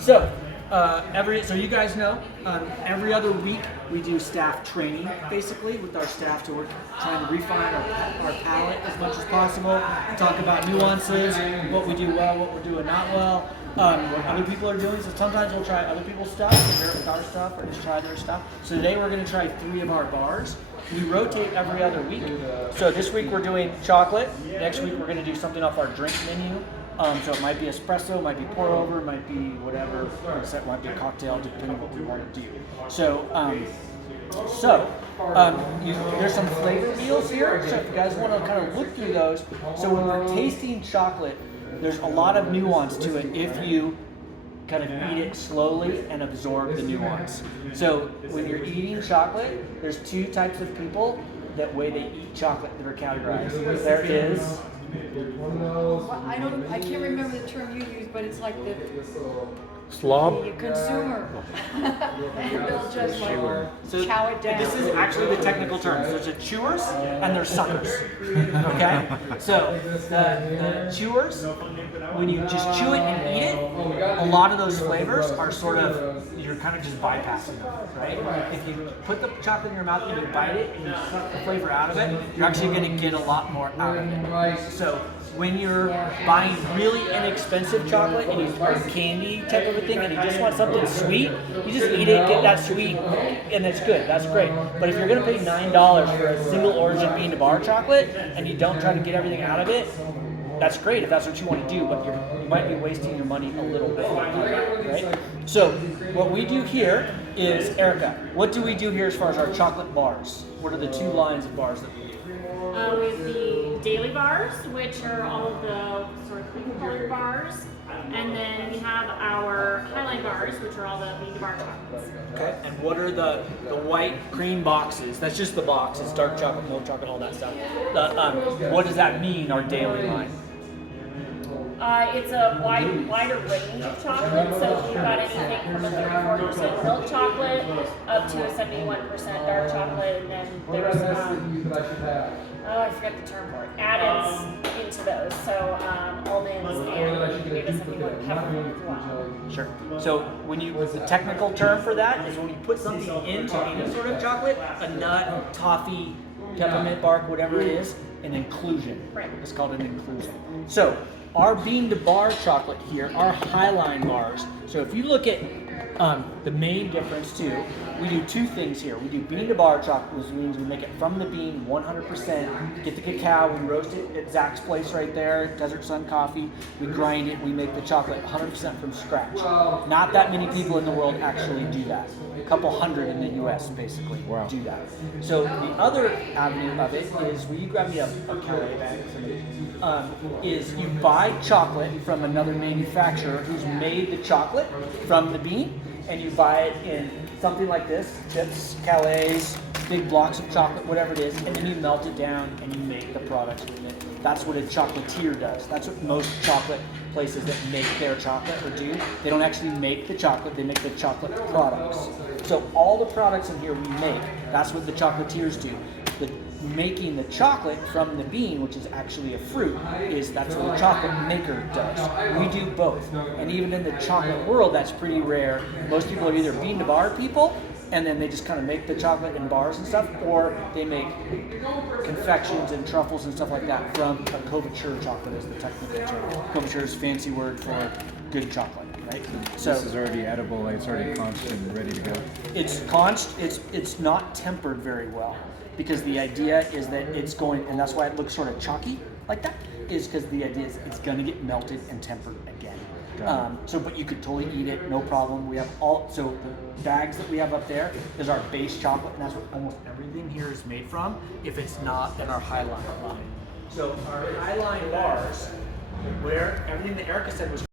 So, so you guys know, every other week we do staff training, basically, with our staff. So we're trying to refine our palate as much as possible, talk about nuances, what we do well, what we're doing not well, what other people are doing. So sometimes we'll try other people's stuff, compare it with our stuff, or just try their stuff. So today we're going to try 3 of our bars. We rotate every other week. So this week we're doing chocolate. Next week we're going to do something off our drink menu. So it might be espresso, might be pour over, might be whatever, it might be a cocktail, depending on what we want to do. So, there's some flavor wheels here. So if you guys want to kind of look through those, so when we're tasting chocolate, there's a lot of nuance to it if you kind of eat it slowly and absorb the nuance. So when you're eating chocolate, there's 2 types of people that way they eat chocolate that are categorized. There is. Well, I can't remember the term you use, but it's like the slob? the consumer. They'll just like chow it down. This is actually the technical term. So there's chewers and there's suckers. Okay? So the chewers, when you just chew it and eat it, a lot of those flavors are sort of, you're kind of just bypassing them, right? If you put the chocolate in your mouth and you bite it and you suck the flavor out of it, you're actually going to get a lot more out of it. So when you're buying really inexpensive chocolate and you or candy type of a thing and you just want something sweet, you just eat it, get that sweet, and it's good. That's great. But if you're going to pay $9 for a single origin bean to bar chocolate and you don't try to get everything out of it, that's great if that's what you want to do, but you might be wasting your money a little bit, right? So what we do here is, Erica, what do we do here as far as our chocolate bars? What are the 2 lines of bars that we do? We have the daily bars, which are all of the sort of cream colored bars, and then we have our highline bars, which are all the bean to bar chocolates. Okay. And what are the white cream boxes? That's just the box. It's dark chocolate, milk chocolate, all that stuff. What does that mean, our daily line? It's a wider range of chocolate, so we've got anything from a 34% milk chocolate up to a 71% dark chocolate, and then there's I forget the term for it, addeds into those, so almonds and maybe something like peppermint as well. Sure. So the technical term for that is when you put something into any sort of chocolate, a nut, toffee, peppermint bark, whatever it is, an inclusion. Right. It's called an inclusion. So our bean to bar chocolate here, our highline bars. So if you look at the main difference too, we do 2 things here. We do bean to bar chocolate, which means we make it from the bean 100%, get the cacao, we roast it at Zach's place right there, Desert Sun Coffee, we grind it, we make the chocolate 100% from scratch. Not that many people in the world actually do that. A couple hundred in the US basically do that. So the other avenue of it is, will you grab me a Calais bag? Is you buy chocolate from another manufacturer who's made the chocolate from the bean, and you buy it in something like this, chips, Calais, big blocks of chocolate, whatever it is, and then you melt it down and you make the products with it. That's what a chocolatier does. That's what most chocolate places that make their chocolate or do. They don't actually make the chocolate, they make the chocolate products. So all the products in here we make, that's what the chocolatiers do. Making the chocolate from the bean, which is actually a fruit, that's what a chocolate maker does. We do both. And even in the chocolate world, that's pretty rare. Most people are either bean to bar people, and then they just kind of make the chocolate in bars and stuff, or they make confections and truffles and stuff like that from a couverture chocolate is the technical term. Couverture is a fancy word for good chocolate, right? So This is already edible, it's already conched and ready to go. it's conched, it's not tempered very well, because the idea is that it's going, and that's why it looks sort of chalky like that, is because the idea is it's going to get melted and tempered again. But you could totally eat it, no problem. We have so the bags that we have up there is our base chocolate, and that's what almost everything here is made from, if it's not in our highline line. So our highline bars, where everything that Erica said was